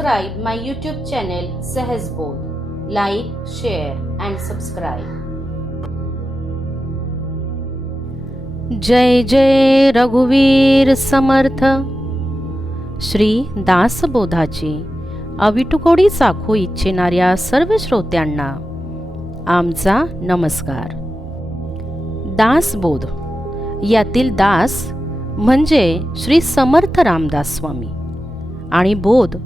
subscribe my YouTube channel Sahaj Bodh. Like, share and subscribe. जय जय रघुवीर समर्थ. श्री दासबोधाची अविटुकोडी साखू इच्छिणाऱ्या सर्व श्रोत्यांना आमचा नमस्कार. दासबोध यातील दास म्हणजे श्री समर्थ रामदास स्वामी आणि बोध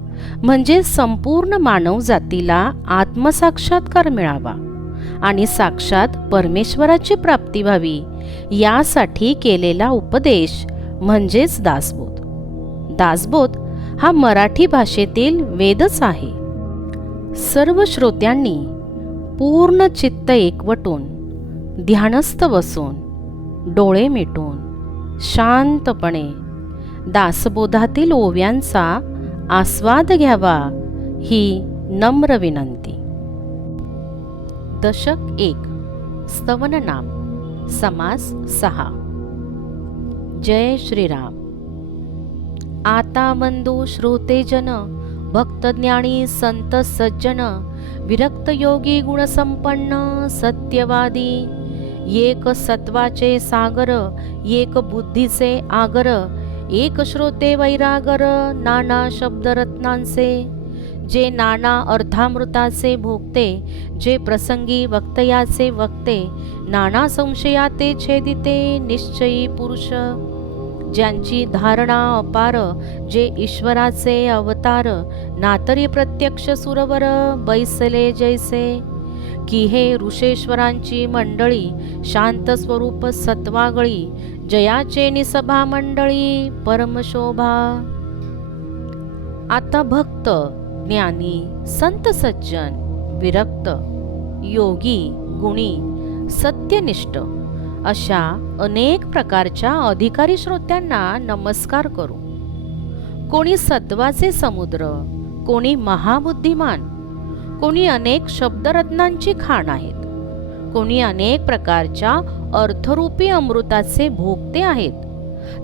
म्हणजे संपूर्ण मानव जातीला आत्मसाक्षात्कार मिळावा आणि साक्षात परमेश्वराची प्राप्ती व्हावी यासाठी केलेला उपदेश म्हणजेच दासबोध. दासबोध हा मराठी भाषेतील वेदच आहे. सर्व श्रोत्यांनी पूर्ण चित्त एकवटून ध्यानस्थ बसून डोळे मिटून शांतपणे दासबोधातील ओव्यांचा आस्वाद घ्यावा ही नम्र विनंती. दशक 1 स्तवन नाम समास 6. जय श्रीराम. आता बंधू श्रोते जन भक्त ज्ञानी संत सज्जन विरक्त योगी गुणसंपन्न सत्यवादी एक सत्वाचे सागर एक बुद्धीचे आगर एक श्रोते वैरागर नाना शब्दरत्नांचे जे नाना अर्थामृताचे भोगते जे प्रसंगी वक्तयाचे वक्ते नाना संशयाते छेदिते निश्चयी पुरुष ज्यांची धारणा अपार जे ईश्वराचे अवतार नातरी प्रत्यक्ष सुरवर बैसले जैसे की हे ऋषेश्वरांची मंडळी शांत स्वरूप सत्वागळी जयाचे निसभा मंडळी परमशोभा. आता भक्त ज्ञानी संत सज्जन विरक्त योगी गुणी सत्यनिष्ठ अशा अनेक प्रकारच्या अधिकारी श्रोत्यांना नमस्कार करू. कोणी सत्वाचे समुद्र, कोणी महाबुद्धिमान, कोणी अनेक शब्दरत्नांची खाण आहेत, कोणी अनेक प्रकारच्या अर्थरूपी अमृताचे भोगते आहेत,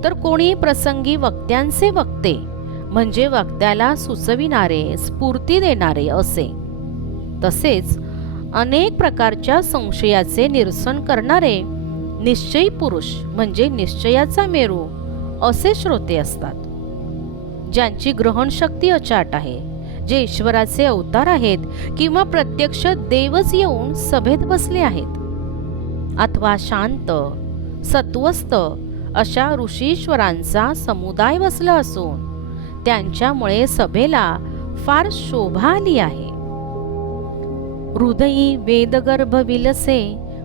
तर कोणी प्रसंगी वक्त्यांचे वक्ते म्हणजे वक्त्याला सुचविणारे स्फूर्ती देणारे असे, तसेच अनेक प्रकारच्या संशयाचे निरसन करणारे निश्चयी पुरुष म्हणजे निश्चयाचा मेरू असे श्रोते असतात. ज्यांची ग्रहणशक्ती अचाट आहे, जे ईश्वराचे अवतार आहेत किंवा प्रत्यक्ष देवच येऊन सभेत बसले आहेत, अथवा शांत सत्वस्थ अशा ऋषीश्वरांचा समुदाय बसला असून त्यांच्यामुळे सभेला फार शोभा आली आहे. हृदयी वेदगर्भ विलसे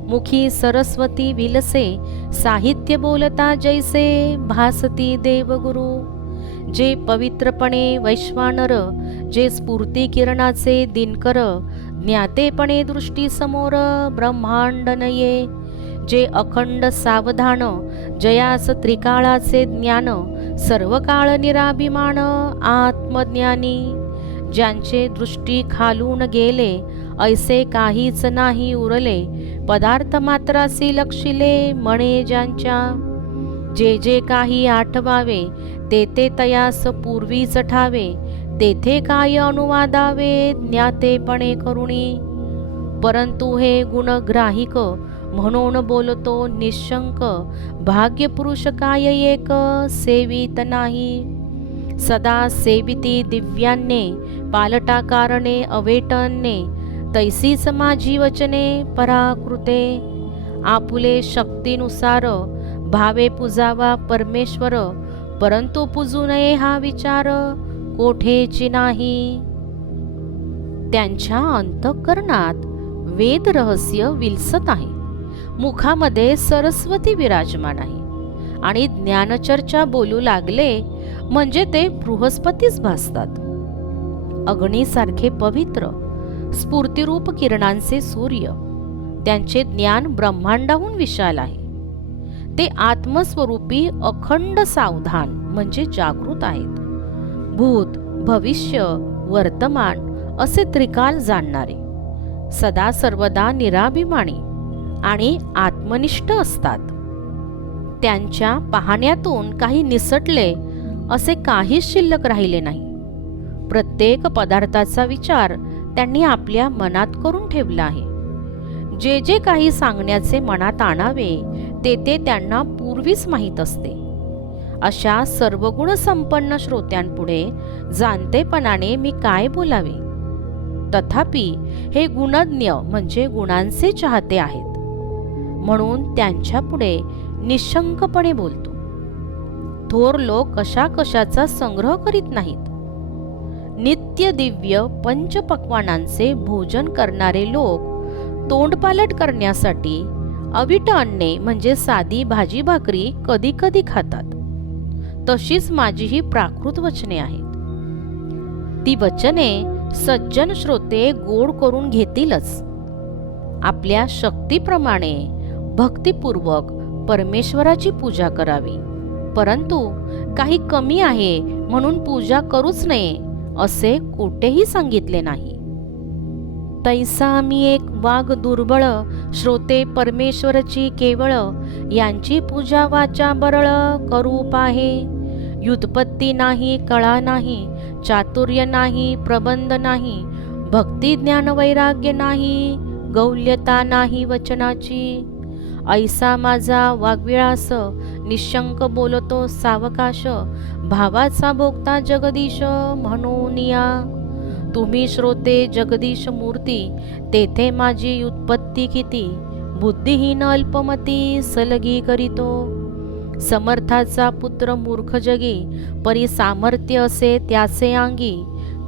मुखी सरस्वती विलसे साहित्य बोलता जैसे भासती देवगुरु जे पवित्रपणे वैश्वानर जे स्फूर्ती किरणाचे दिनकर ज्ञातेपणे दृष्टी समोर ब्रह्मांड नये जे अखंड सावधान जयास त्रिकाळाचे ज्ञान सर्व काळ निराभिमान आत्मज्ञानी ज्यांचे दृष्टी खालून गेले ऐसे काहीच नाही उरले पदार्थ मात्रासी लक्षिले म्हणे ज्यांच्या जे जे काही आठवावे ते ते तयास पूर्वीच ठावे तेथे काय अनुवादावे ज्ञातेपणे करुणी परंतु हे गुणग्राहिक म्हणून बोलतो निशंक भाग्यपुरुष काय एक सेवित नाही सदा सेविती दिव्यान्ने पालटा कारणे अवेटन्ने तैसीच माझी वचने पराकृते आपुले शक्तीनुसार भावे पूजावा परमेश्वर परंतु पूजू नये हा विचार कोठेची नाही. त्यांच्या अंतःकरणात वेद रहस्य विलसत आहे, मुखामध्ये सरस्वती विराजमान आहे आणि ज्ञानचर्चा बोलू लागले म्हणजे ते बृहस्पतीच भासतात. अग्नीसारखे पवित्र स्फूर्तिरूप किरणांचे सूर्य त्यांचे ज्ञान ब्रह्मांडाहून विशाल आहे. ते आत्मस्वरूपी अखंड सावधान म्हणजे जागृत आहेत. भूत भविष्य वर्तमान असे त्रिकाल जाणणारे सदा सर्वदा निराभिमानी आणि आत्मनिष्ठ असतात. त्यांच्या पाहण्यातून काही निसटले असे काहीच शिल्लक राहिले नाही. प्रत्येक पदार्थाचा विचार त्यांनी आपल्या मनात करून ठेवला आहे. जे जे काही सांगण्याचे मनात आणावे ते ते त्यांना पूर्वीच माहीत असते. अशा सर्वगुण संपन्न श्रोत्यांपुढे जाणतेपणाने मी काय बोलावे? तथापि हे गुणज्ञ म्हणजे गुणांचे चाहते आहेत, म्हणून त्यांच्यापुढे निशंकपणे बोलतो. थोर लोक कशा कशाचा संग्रह करीत नाहीत. नित्य दिव्य पंचपक्वानांचे भोजन करणारे लोक तोंडपालट करण्यासाठी अविट अन्ने म्हणजे साधी भाजी भाकरी कधी कधी खातात. तशीच माझी ही प्राकृत वचने आहेत. ती वचने सज्जन श्रोते गोड करून घेतीलच. आपल्या शक्तीप्रमाणे भक्तिपूर्वक परमेश्वराची पूजा करावी, परंतु काही कमी आहे म्हणून पूजा करूच नये असे कोठेही सांगितले नाही. तैसा मी एक वाघ दुर्बळ, श्रोते परमेश्वरची केवळ, यांची पूजा वाचा बरळ करू पाहे. व्युत्पत्ती नाही, कळा नाही, चातुर्य नाही, प्रबंध नाही, भक्ती ज्ञान वैराग्य नाही, गौल्यता नाही वचनाची. ऐसा माझा वाग्विळास, निशंक बोलतो सावकाश, भावाचा भोगता जगदीश म्हणून या. तुम्ही श्रोते जगदीश मूर्ती, तेथे माझी उत्पत्ती किती, बुद्धिहीन अल्पमती सलगी करीतो. समर्थाचा पुत्र मूर्ख जगी, परी सामर्थ्य असे त्याचे अंगी,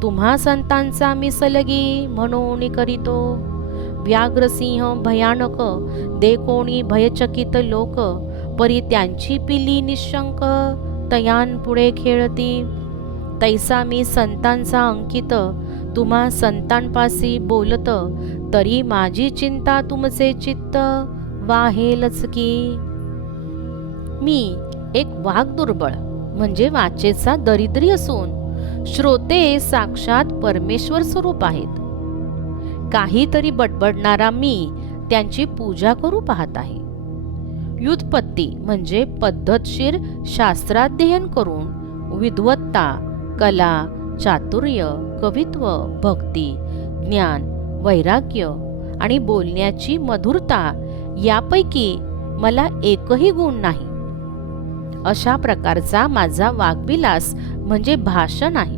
तुम्हा संतांचा मी सलगी म्हणून करीतो. व्याघ्रसिंह भयानक, दे कोणी भयचकित लोक, परी त्यांची पिली निशंक तयांपुढे खेळती. तैसा मी संतांचा अंकित, तुम्हा संतांपासी बोलत, तरी माझी चिंता तुमचे चित्त वाहेलच की. मी एक वाघ दुर्बळ म्हणजे वाचेचा दरिद्री असून श्रोते साक्षात परमेश्वर स्वरूप आहेत. काहीतरी बडबडणारा मी त्यांची पूजा करू पाहत आहे. व्युत्पत्ती म्हणजे पद्धतशीर शास्त्राध्ययन करून विद्वत्ता, कला, चातुर्य, कवित्व, भक्ती, ज्ञान, वैराग्य आणि बोलण्याची मधुरता यापैकी मला एकही गुण नाही. अशा प्रकारचा माझा वाग्विलास म्हणजे भाषण आहे.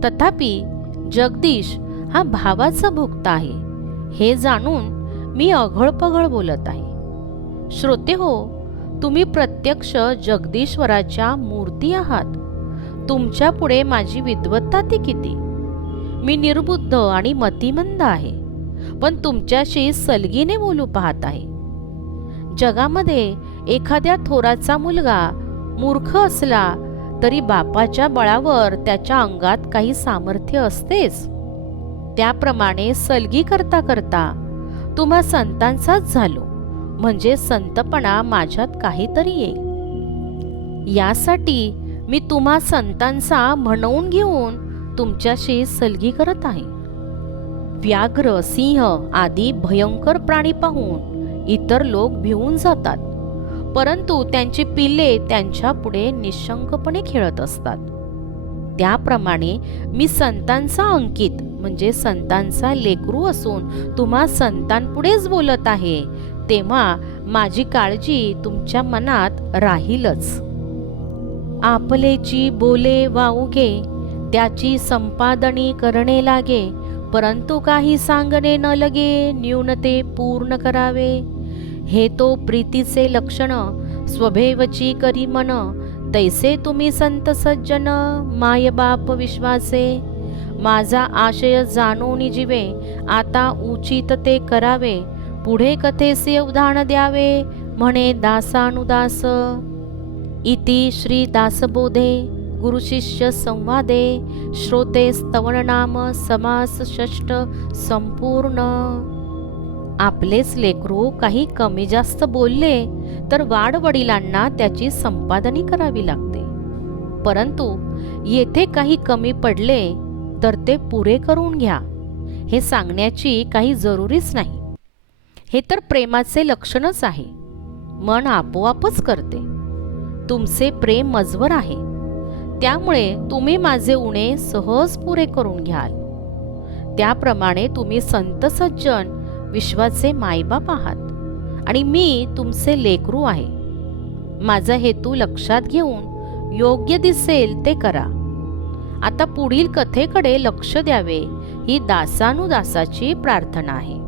तथापि जगदीश हा भावाचा भोक्ता आहे हे जाणून मी अघळपघळ बोलत आहे. श्रोते हो, तुम्ही प्रत्यक्ष जगदीश्वराच्या मूर्ती आहात. तुमच्या पुढे माझी विद्वत्ता ती किती. मी निर्बुद्ध आणि मतिमंद आहे, पण तुमच्याशी सलगीने बोलू पाहत आहे. जगामध्ये एखाद्या थोराचा मुलगा मूर्ख असला तरी बापाच्या बळावर त्याच्या अंगात काही सामर्थ्य असतेच. त्याप्रमाणे सलगी करता करता तुम्हा संतांचाच झालो म्हणजे संतपणा माझ्यात काहीतरी येईल. यासाठी मी तुम्हा संतांचा म्हणवून घेऊन तुमच्याशी सलगी करत आहे. व्याघ्र, सिंह आदी भयंकर प्राणी पाहून इतर लोक भिवून जातात, परंतु त्यांची पिल्ले त्यांच्या पुढे निशंकपणे खेळत असतात. त्याप्रमाणे मी संतांचा अंकित म्हणजे संतांचा लेकरू असून तुम्हा संतांपुढेच बोलत आहे, तेव्हा माझी काळजी तुमच्या मनात राहीलच. आपलेची बोले वाऊगे, त्याची संपादनी करणे लागे, परंतु काही सांगणे न लगे, न्यूनते पूर्ण करावे. हे तो प्रीतीचे लक्षण, स्वभेवची करी मन, तैसे तुम्ही संत सज्जन, माय बाप विश्वासे. माझा आशय जाणून जीवे, आता उचित ते करावे, पुढे कथेसे उदाहरण द्यावे, म्हणे दासानुदास. इति श्री दासबोधे गुरुशिष्य संवादे श्रोते स्तवन नाम समास षष्ठ संपूर्ण. आपलेच लेकरू काही कमी जास्त बोलले तर वाडवडिलांना त्याची संपादनी करावी लागते, परंतु येथे काही कमी पडले तर ते पुरे करून घ्या हे सांगण्याची काही जरुरीच नाही. हे तर प्रेमाचे लक्षणच आहे. मन आपोआपच करते. तुमचे प्रेम मजवर आहे, त्यामुळे तुम्ही माझे उणे सहज पुरे करून घ्याल. त्याप्रमाणे तुम्ही संत सज्जन विश्वाचे मायबाप आहात आणि मी तुमचे लेकरू आहे. माझा हेतू लक्षात घेऊन योग्य दिसेल ते करा. आता पुढील कथेकडे लक्ष द्यावे ही दासानुदासाची प्रार्थना आहे.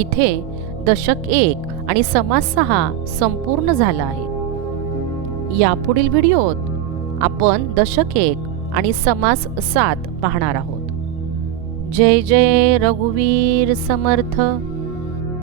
इथे दशक 1 आणि समास 6 संपूर्ण झाला आहे. यापुढील व्हिडिओत आपण दशक 1 आणि समास 7 पाहणार आहोत. जय जय रघुवीर समर्थ.